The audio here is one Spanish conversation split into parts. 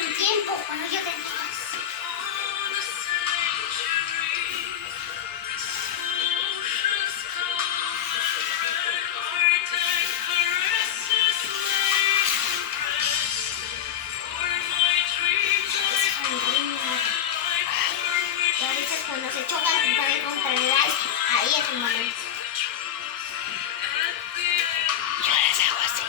mi tiempo cuando yo te diga. Y a veces cuando se chocan sin poder contra el ice, ahí es el momento. Yo les hago así.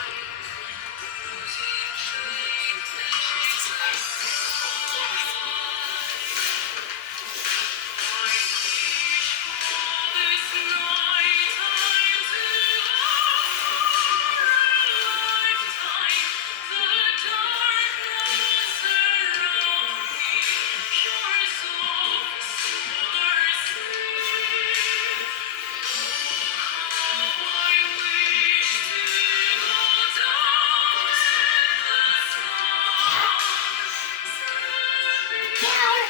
¿Qué ahora?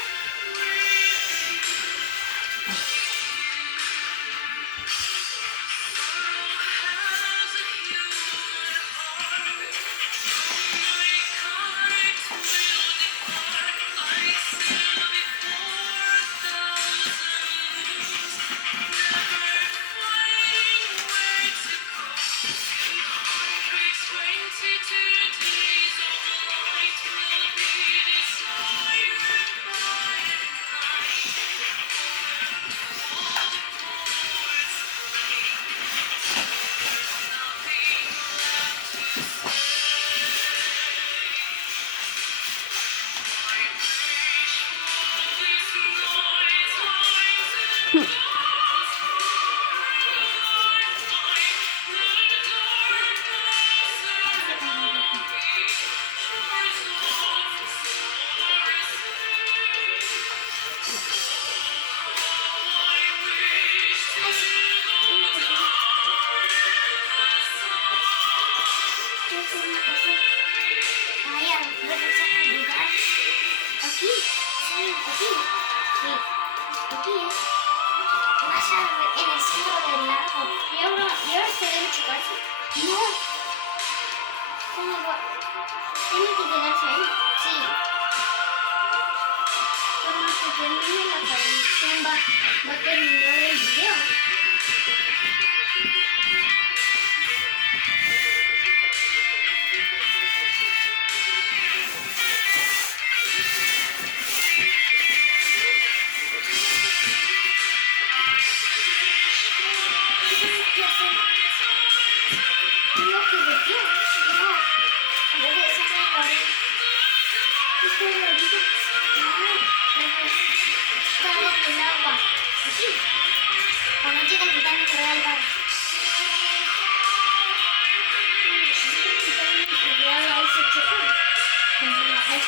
Ay, a regresar al lugar. Aquí, sí, aquí. Sí, aquí es. Más en el centro del lago. ¿Y ahora se debe chocarse? No. ¿Cómo va? Tiene que quedarse ahí. Sí. Cuando se termine la transmisión va a terminar el video. ¿Qué hacer? Tengo que voltear. No. Regresar a la orilla. Esto es la orilla. No. Está bajo el agua. Aquí. Cuando llega el gitano que da el bar. Ahí se chocó. Ahí.